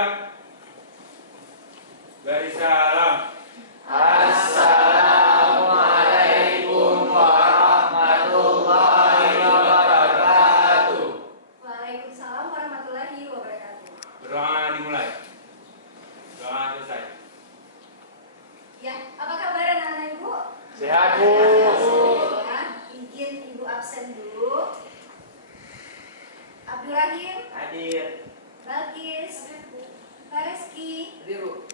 salam. Beri salam. Assalamualaikum warahmatullahi wabarakatuh. Waalaikumsalam warahmatullahi wabarakatuh. Berdoa dimulai. Doa selesai. Ya, apa kabar anak-anak ibu? Sehat, Bu. Ya, izin ibu absen dulu. Abdul Rahim, Hadir. Balkis, Reski, Hadir, Bu.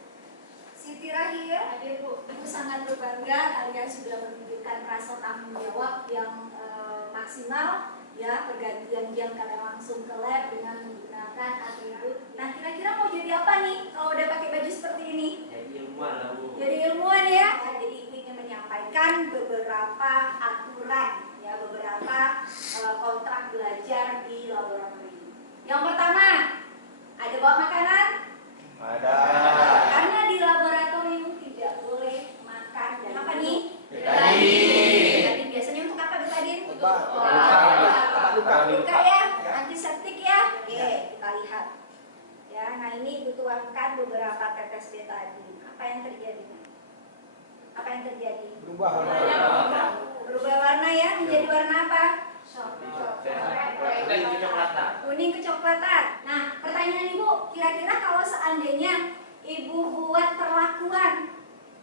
Siti Rahir, hadir Bu. Ibu sangat berbangga kalian sudah menunjukkan rasa tanggung jawab yang maksimal. Ya, pergantian jam kalian langsung ke lab dengan menggunakan atribut. Nah, kira-kira mau jadi apa nih kalau udah pakai baju seperti ini? Jadi ilmuwan lah, Bu. Jadi ilmuwan ya. Jadi ingin menyampaikan beberapa aturan, ya, beberapa kontrak belajar di laboratorium. Yang pertama, ada bawa makanan. Ada. Karena di laboratorium tidak boleh makan dan apa nih? Betadine. Betadine biasanya untuk apa betadine? Luka. Luka ya, antiseptik ya. Oke, kita lihat. Ya, nah ini dituangkan beberapa tetes betadine. Apa yang terjadi? Apa yang terjadi? Berubah warna. Berubah warna ya, menjadi warna apa? Kuning kecoklatan. Nah, pertanyaan ibu, kira-kira kalau seandainya ibu buat perlakuan,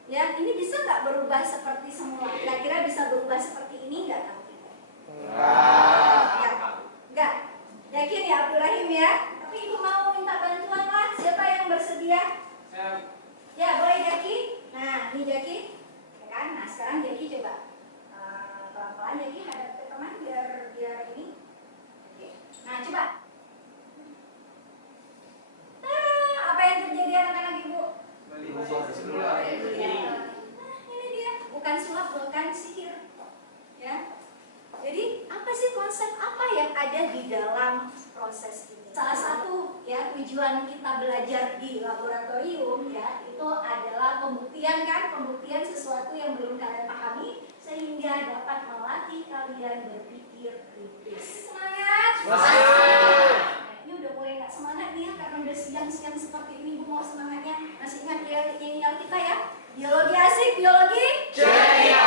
ya, ini bisa nggak berubah seperti semula? Kira-kira bisa berubah seperti ini nggak? Enggak. Yakin ya Abdul Rahim ya? Tapi ibu mau minta bantuan lah. Siapa yang bersedia? Ya, boleh Jaki. Nah, ini Jaki. Ya kan? Nah, sekarang Jaki coba pelan-pelan Jaki hadap ke teman biar ini. Oke. Nah, coba. Nah, apa yang terjadi anak-anak ibu? Nah, ini dia. Bukan sulap, bukan sihir. Ya. Jadi apa sih konsep apa yang ada di dalam proses ini? Salah satu ya tujuan kita belajar di laboratorium ya itu adalah pembuktian kan, pembuktian sesuatu yang belum kalian pahami sehingga dapat melatih kalian berpikir kritis. Semangat! Semangat! Ini udah mulai nggak semangat nih ya karena udah siang-siang seperti ini. Bu mau semangatnya masih ingat yel kita ya? Biologi asik, biologi Ceria.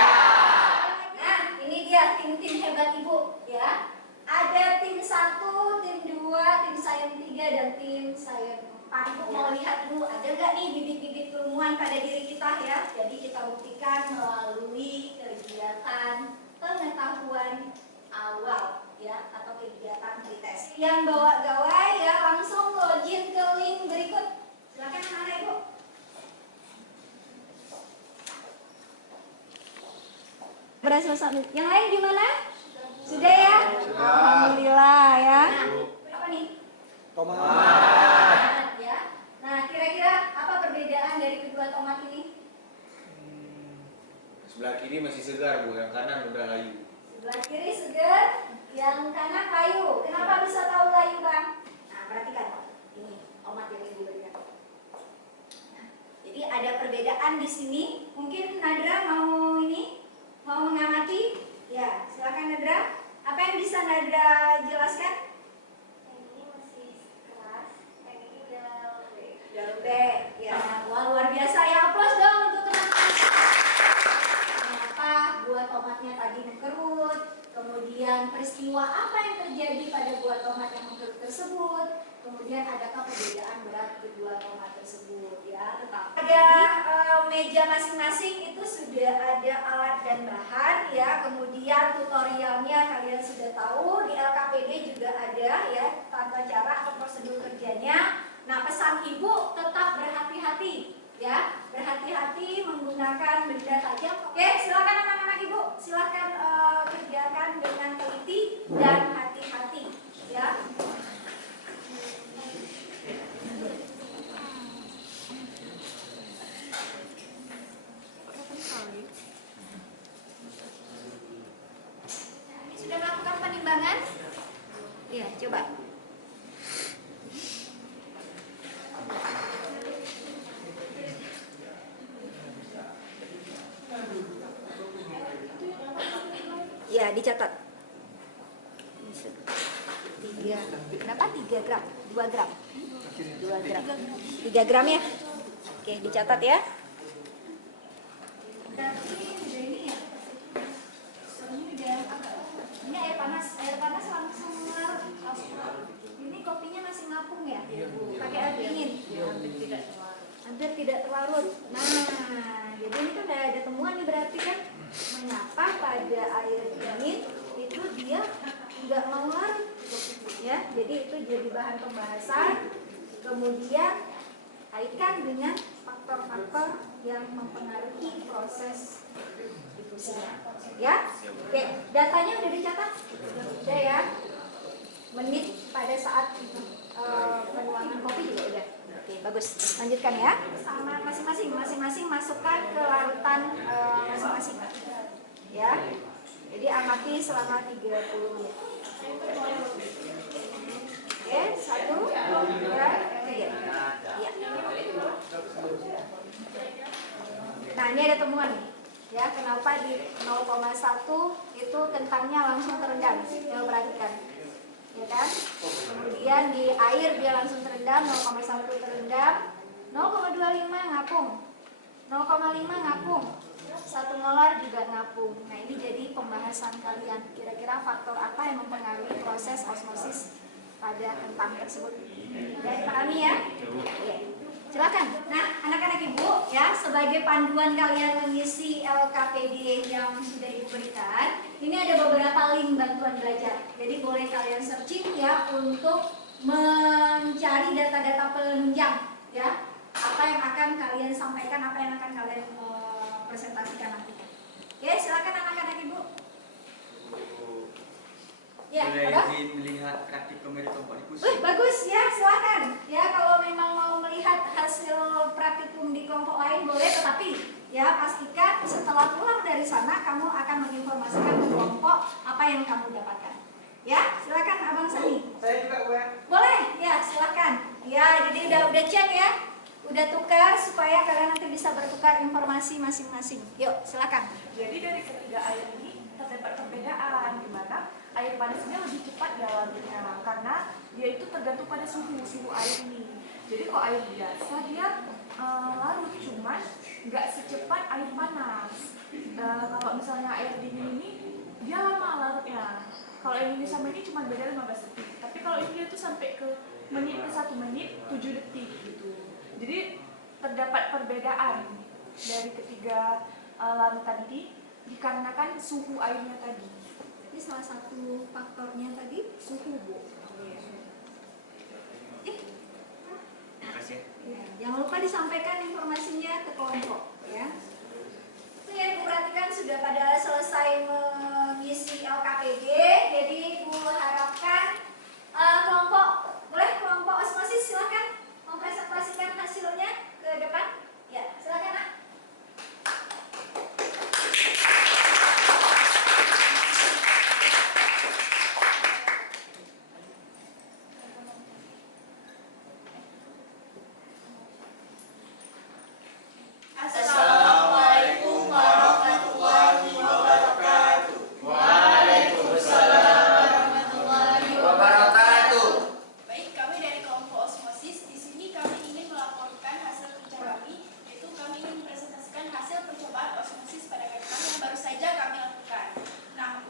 Nah, ini dia tim-tim hebat ibu ya. Ada tim 1, tim 2, tim sains 3 dan tim sains 4. Ibu mau lihat dulu ada nggak nih bibit-bibit keilmuan pada diri kita ya. Jadi kita buktikan melalui kegiatan pengetahuan awal ya atau kegiatan pretest. Yang bawa gawai ya langsung login ke link berikut. Silakan anak-anak ibu. Berhasil submit. Yang lain gimana? Sudah ya? Sudah. Alhamdulillah ya. Nah, apa nih? Tomat. Ya. Nah, kira-kira apa perbedaan dari kedua tomat ini? Sebelah kiri masih segar, Bu, yang kanan udah layu. Sebelah kiri segar, yang kanan layu. Kenapa bisa tahu layu, Bang? Nah, perhatikan. Ini tomat yang diberikan. Nah, jadi ada perbedaan di sini. Mungkin Nadra mau mengamati? Ya, silakan Nadra. Apa yang bisa Nadra jelaskan? Yang ini masih keras, yang ini udah lembek. Ya, wah, luar biasa ya. Aplaus dong untuk teman-teman. Kenapa buah tomatnya tadi mengkerut? Kemudian peristiwa apa yang terjadi pada buah tomat yang mengkerut tersebut? Kemudian adakah perbedaan berat kedua tomat tersebut ya? Tetap ada meja masing-masing itu sudah ada alat dan bahan ya. Kemudian tutorialnya kalian sudah tahu di LKPD juga ada ya tata cara atau prosedur kerjanya. Nah pesan ibu tetap berhati-hati ya, berhati-hati menggunakan benda tajam. Oke silakan anak-anak ibu, silakan kerjakan dengan teliti dan hati-hati ya. Ini sudah melakukan penimbangan? Iya, coba. Ya, dicatat. 3. Berapa? 3 gram? 2 gram? 2 gram. 3 gram ya. Oke, dicatat ya. Berarti udah ini ya. Ini air panas langsung larut. Ini kopinya masih ngapung ya? Pakai air dingin. Hampir tidak terlarut. Nah, jadi ini kan udah ada temuan nih berarti kan, mengapa pada air dingin itu dia nggak mau larut, ya? Jadi itu jadi bahan pembahasan. Kemudian kaitkan dengan faktor-faktor yang mempengaruhi proses difusinya, ya. Oke, datanya udah dicatat, udah ya. Menit pada saat penuangan kopi juga udah. Oke, bagus. Lanjutkan ya. Sama masing-masing masukkan ke larutan masing-masing. Ya. Jadi amati selama 30 menit. Oke, 1, 2, 3. Iya. Nah, ini ada temuan nih. Ya, kenapa di 0,1 itu kentangnya langsung terendam? Coba perhatikan. Ya kan? Kemudian di air dia langsung terendam, 0,1 terendam, 0,25 ngapung, 0,5 ngapung, 1 molar juga ngapung. Nah, ini jadi pembahasan kalian. Kira-kira faktor apa yang mempengaruhi proses osmosis pada kentang tersebut? Ya, dipahami ya? Oke. Silakan. Nah, anak-anak ibu ya, sebagai panduan kalian mengisi LKPD yang sudah ibu berikan, ini ada beberapa link bantuan belajar. Jadi boleh kalian searching ya untuk mencari data-data penunjang ya. Apa yang akan kalian sampaikan, apa yang akan kalian presentasikan nanti. Oke, silakan anak-anak ibu. Ya, apa? Izin melihat praktikum dari kelompok diskusi. Bagus ya, silakan. Ya, kalau memang mau melihat hasil praktikum di kelompok lain boleh, tetapi ya pastikan setelah pulang dari sana kamu akan menginformasikan ke kelompok apa yang kamu dapatkan. Ya, silakan Abang Sani. Saya juga Bu. Boleh, ya silakan. Ya, jadi udah cek ya, udah tukar supaya kalian nanti bisa bertukar informasi masing-masing. Yuk, silakan. Jadi dari ketiga air ini terdapat perbedaan di mana air panasnya lebih cepat larutnya karena dia itu tergantung pada suhu air ini. Jadi kalau air biasa dia larut, cuman nggak secepat air panas. Kalau misalnya air dingin ini dia lama larutnya. Kalau yang ini sama ini cuma beda 15 detik. Tapi kalau ini dia tuh sampai ke 1 menit 7 detik gitu. Jadi terdapat perbedaan dari ketiga larutan ini dikarenakan suhu airnya tadi. Ini salah satu faktornya tadi suhu, Bu. Makasih. Ya, jangan lupa disampaikan informasinya ke kelompok ya. Itu ya, Ibu perhatikan sudah pada selesai mengisi LKPD. Jadi Ibu harapkan kelompok osmosis silakan mempresentasikan hasilnya ke depan. Ya, silakan Nak. Assalamualaikum warahmatullahi wabarakatuh. Waalaikumsalam warahmatullahi wabarakatuh. Baik, kami dari kelompok osmosis di sini kami ingin melaporkan hasil kerja kami, yaitu kami ingin mempresentasikan hasil percobaan osmosis pada kentang yang baru saja kami lakukan. Nah,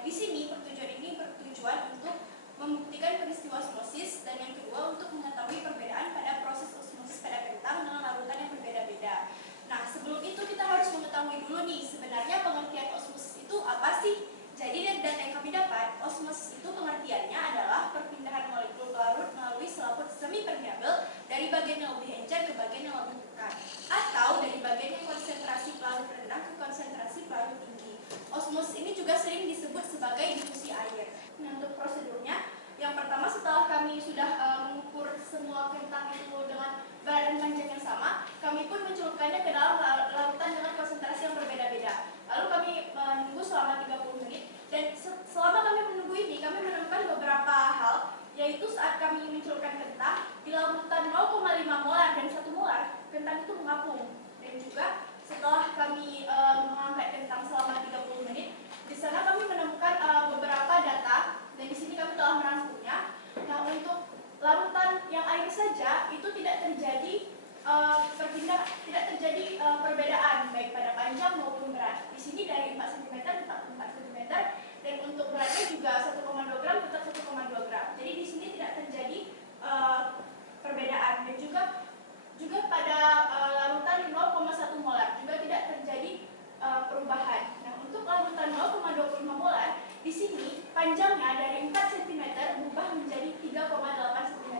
di sini pertujuan ini bertujuan untuk membuktikan peristiwa osmosis dan yang kedua untuk mengetahui perbedaan pada proses osmosis pada kentang dengan larutan yang berbeda-beda. Nah, sebelum itu kita harus mengetahui dulu nih sebenarnya pengertian osmosis itu apa sih? Jadi dari data yang kami dapat, osmosis itu pengertiannya adalah perpindahan molekul pelarut melalui selaput semi permeabel dari bagian yang lebih encer ke bagian yang lebih pekat, atau dari bagian yang konsentrasi pelarut rendah ke konsentrasi pelarut tinggi. Osmosis ini juga sering disebut sebagai difusi air. Nah, untuk prosedurnya, yang pertama setelah kami sudah mengukur semua kentang itu dengan berat dan panjang yang sama, kami pun mencelupkannya ke dalam larutan dengan konsentrasi yang berbeda-beda. Lalu kami menunggu selama 30 menit dan selama kami menunggu ini kami menemukan beberapa hal, yaitu saat kami mencelupkan kentang di larutan 0,5 molar dan 1 molar, kentang itu mengapung. Dan juga setelah kami mengangkat kentang selama 30 menit, di sana kami menemukan beberapa data dan di sini kami telah merangkumnya. Nah, untuk larutan saja itu tidak terjadi perbedaan baik pada panjang maupun berat. Di sini dari 4 cm tetap 4 cm dan untuk beratnya juga 1,2 gram tetap 1,2 gram. Jadi di sini tidak terjadi perbedaan dan juga pada larutan 0,1 molar juga tidak terjadi perubahan. Nah, untuk larutan 0,25 molar di sini panjangnya dari 4 cm berubah menjadi 3,8 cm,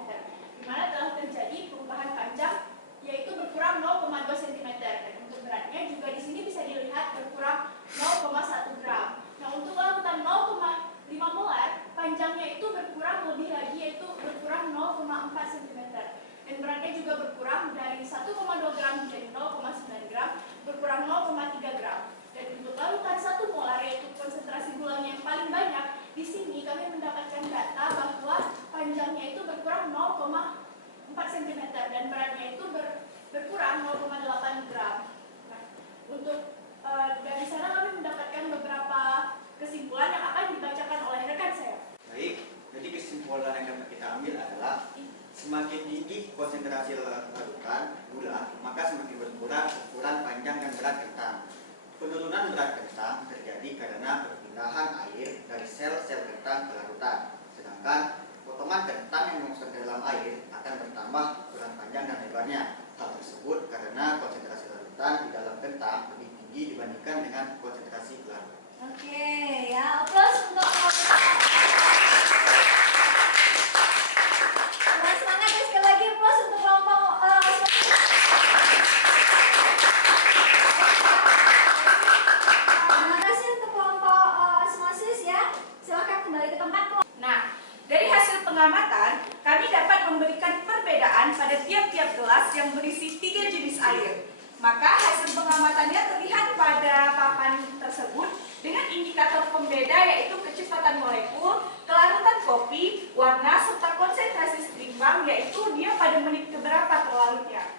di mana telah terjadi perubahan panjang yaitu berkurang 0,2 cm dan untuk beratnya juga di sini bisa dilihat berkurang 0,1 gram. Nah, untuk larutan 0,5 molar panjangnya itu berkurang lebih lagi yaitu berkurang 0,4 cm dan beratnya juga berkurang dari 1,2 gram menjadi 0,9 gram berkurang 0,3 gram. Dan untuk larutan 1 molar yaitu konsentrasi gulanya yang paling banyak, di sini kami mendapatkan data bahwa panjangnya itu berkurang 0,4 cm dan beratnya itu berkurang 0,8 gram. Nah, untuk dari sana kami mendapatkan beberapa kesimpulan yang akan dibacakan oleh rekan saya. Baik, jadi kesimpulan yang dapat kita ambil adalah semakin tinggi konsentrasi larutan gula, maka semakin berkurang ukuran panjang dan berat kentang. Penurunan berat kentang terjadi karena perpindahan air dari sel-sel kentang ke larutan. Sedangkan potongan kentang yang dimasukkan ke dalam air akan bertambah ukuran panjang dan lebarnya. Hal tersebut karena konsentrasi larutan di dalam kentang lebih tinggi dibandingkan dengan konsentrasi larut. Oke, ya, aplaus untuk semangat ya, sekali lagi aplaus untuk kelompok osmosis. Terima kasih untuk kelompok osmosis ya. Silakan kembali ke tempat. Nah, dari hasil pengamatan, kami dapat memberikan perbedaan pada tiap-tiap gelas yang berisi 3 jenis air. Maka hasil pengamatannya terlihat pada papan tersebut dengan indikator pembeda yaitu kecepatan molekul, kelarutan kopi, warna, serta konsentrasi setimbang yaitu dia pada menit keberapa terlarutnya.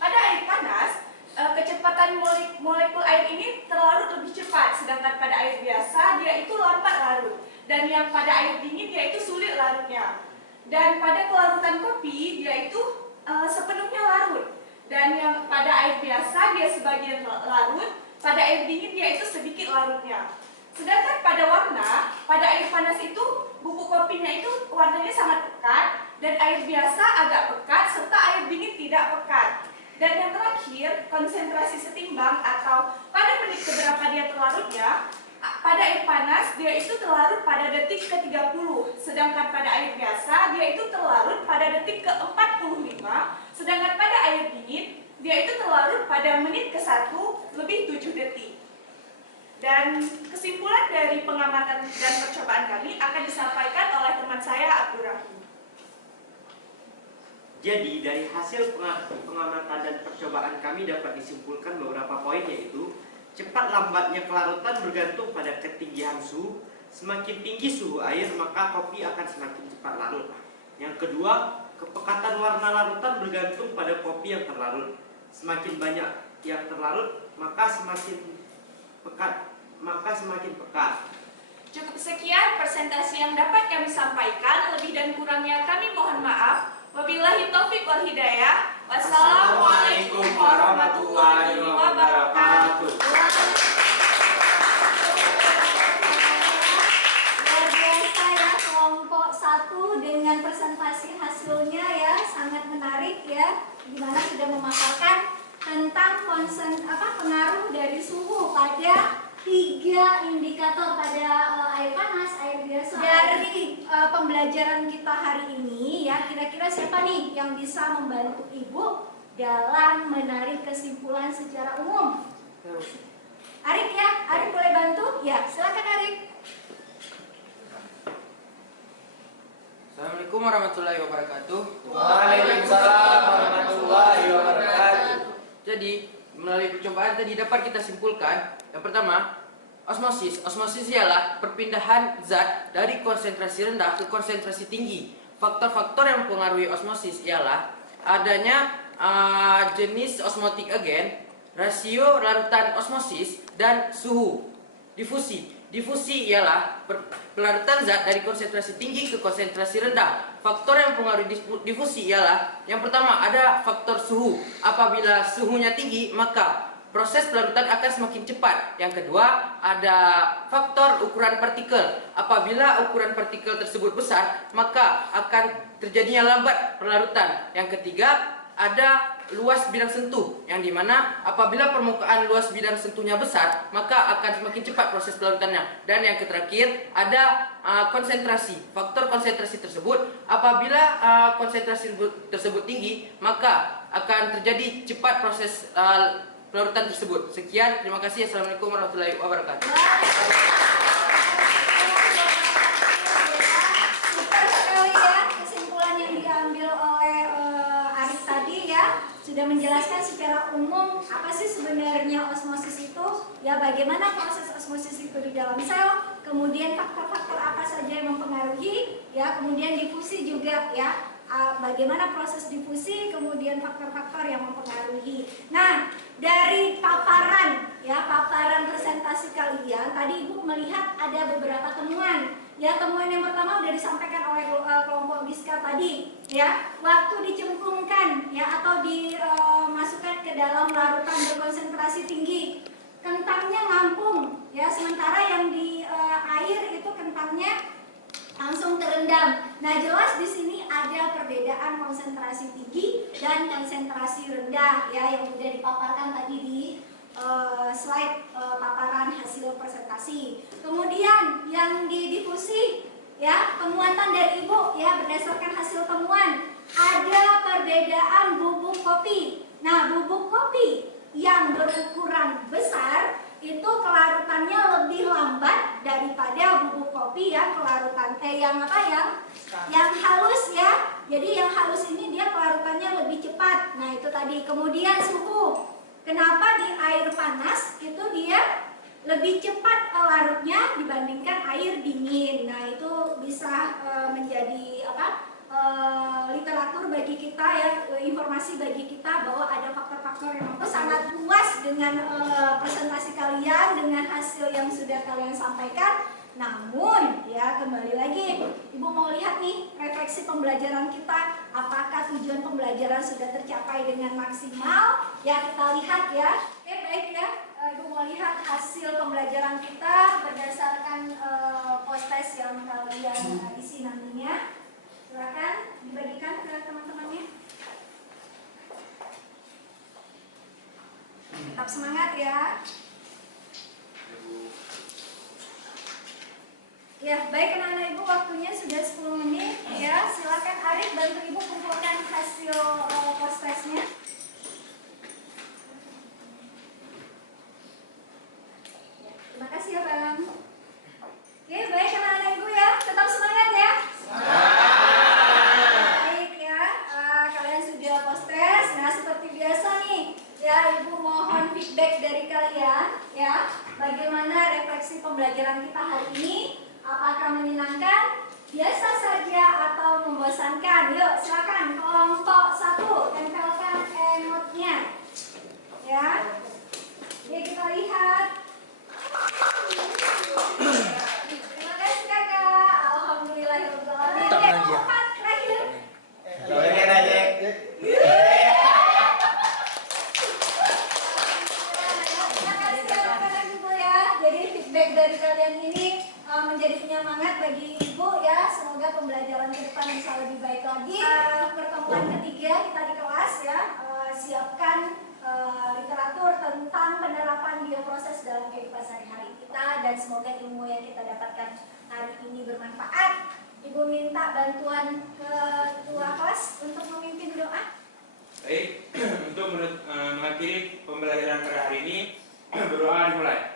Pada air panas, kecepatan molekul air ini terlarut lebih cepat, sedangkan pada air biasa dia itu lambat larut. Dan yang pada air dingin dia itu sulit larutnya. Dan pada kelarutan kopi dia itu sepenuhnya larut. Dan yang pada air biasa dia sebagian larut, pada air dingin dia itu sedikit larutnya. Sedangkan pada warna, pada air panas itu bubuk kopinya itu warnanya sangat pekat dan air biasa agak pekat serta air dingin tidak pekat. Dan yang terakhir, konsentrasi setimbang atau pada menit keberapa dia terlarutnya. Pada air panas dia itu terlarut pada detik ke-30, sedangkan pada air biasa dia itu terlarut pada detik ke-45, sedangkan pada air dingin dia itu terlarut pada menit ke-1 lebih 7 detik. Dan kesimpulan dari pengamatan dan percobaan kami akan disampaikan oleh teman saya Abdurrahim. Jadi dari hasil pengamatan dan percobaan kami dapat disimpulkan beberapa poin, yaitu cepat lambatnya kelarutan bergantung pada ketinggian suhu. Semakin tinggi suhu air maka kopi akan semakin cepat larut. Yang kedua, kepekatan warna larutan bergantung pada kopi yang terlarut. Semakin banyak yang terlarut maka semakin pekat. Cukup sekian presentasi yang dapat kami sampaikan. Lebih dan kurangnya kami mohon maaf. Wabillahi taufik wal hidayah. Wassalamualaikum warahmatullahi wabarakatuh. Luar biasa ya kelompok 1 dengan presentasi hasilnya ya, sangat menarik ya, dimana sudah memaparkan tentang pengaruh dari suhu pada 3 indikator pada air panas, air biasa. Dari pembelajaran kita hari ini ya, kira-kira siapa nih yang bisa membantu Ibu dalam menarik kesimpulan secara umum? Arif ya, Arif boleh bantu? Ya, silakan Arif. Assalamualaikum warahmatullahi wabarakatuh. Waalaikumsalam warahmatullahi wabarakatuh. Jadi, melalui percobaan tadi dapat kita simpulkan, yang pertama, osmosis. Osmosis ialah perpindahan zat dari konsentrasi rendah ke konsentrasi tinggi. Faktor-faktor yang mempengaruhi osmosis ialah adanya jenis osmotic agent, rasio larutan osmosis, dan suhu. Difusi. Difusi ialah pelarutan zat dari konsentrasi tinggi ke konsentrasi rendah. Faktor yang mempengaruhi difusi ialah yang pertama ada faktor suhu. Apabila suhunya tinggi maka proses pelarutan akan semakin cepat. Yang kedua ada faktor ukuran partikel. Apabila ukuran partikel tersebut besar maka akan terjadinya lambat pelarutan. Yang ketiga ada luas bidang sentuh, yang dimana apabila permukaan luas bidang sentuhnya besar maka akan semakin cepat proses pelarutannya. Dan yang terakhir ada konsentrasi. Faktor konsentrasi tersebut apabila konsentrasi tersebut tinggi maka akan terjadi cepat proses pelarutan tersebut. Sekian, terima kasih. Assalamualaikum warahmatullahi wabarakatuh. Super sekali ya kesimpulan yang diambil oleh Arif tadi ya, sudah menjelaskan secara umum apa sih sebenarnya osmosis itu, ya bagaimana proses osmosis itu di dalam sel, kemudian faktor-faktor apa saja yang mempengaruhi, ya kemudian difusi juga ya. Bagaimana proses difusi, kemudian faktor-faktor yang mempengaruhi. Nah, dari paparan presentasi kalian, tadi Ibu melihat ada beberapa temuan. Ya, temuan yang pertama sudah disampaikan oleh kelompok Giska tadi, ya. Waktu dicemplungkan ya atau dimasukkan ke dalam larutan berkonsentrasi tinggi, kentangnya ngampung, ya, sementara yang di air itu kentangnya langsung terendam. Nah, jelas di sini ada perbedaan konsentrasi tinggi dan konsentrasi rendah ya yang sudah dipaparkan tadi di slide paparan hasil presentasi. Kemudian yang di difusi ya, penguatan dari Ibu ya berdasarkan hasil temuan ada perbedaan bubuk kopi. Nah, bubuk kopi yang berukuran besar itu kelarutannya lebih lambat daripada bubuk kopi yang kelarutan yang halus ya. Jadi yang halus ini dia kelarutannya lebih cepat. Nah, itu tadi. Kemudian suhu. Kenapa di air panas itu dia lebih cepat larutnya dibandingkan air dingin. Nah, itu bisa menjadi literatur bagi kita ya, informasi bagi kita bahwa ada faktor-faktor yang sangat luas dengan presentasi kalian, dengan hasil yang sudah kalian sampaikan. Namun ya kembali lagi Ibu mau lihat nih refleksi pembelajaran kita, apakah tujuan pembelajaran sudah tercapai dengan maksimal? Ya kita lihat ya. Oke baik ya, Ibu mau lihat hasil pembelajaran kita berdasarkan post-test yang kalian isi nantinya. Silakan dibagikan ke teman-temannya. Tetap semangat ya. Ya, baik anak-anak Ibu, waktunya sudah 10 menit ya. Silakan Arif bantu Ibu kumpulkan hasil post-testnya. Terima kasih ya, Bang. Oke, baik anak-anak Ibu ya. Tetap semangat ya. Baik ya, kalian sudah post-test. Nah, seperti biasa nih, ya Ibu mohon feedback dari kalian ya. Bagaimana refleksi pembelajaran kita hari ini? Apakah menyenangkan, biasa saja, atau membosankan? Yuk, silakan kelompok 1 tempelkan note-nya. Ya. Oke, kita lihat. Terima kasih Kakak. Alhamdulillahirobbilalamin. Oke, kelompok 4 terakhir. Terima kasih anak-anak Ibu ya. Jadi feedback dari kalian ini menjadi penyemangat bagi Ibu ya. Semoga pembelajaran ke depan bisa lebih baik lagi. Pertemuan ketiga kita di kelas ya, siapkan literatur tentang penerapan bioproses dalam kehidupan sehari-hari kita, dan semoga ilmu yang kita dapatkan hari ini bermanfaat. Ibu minta bantuan ketua kelas untuk memimpin doa. Baik, untuk mengakhiri pembelajaran pada hari ini, berdoa dimulai.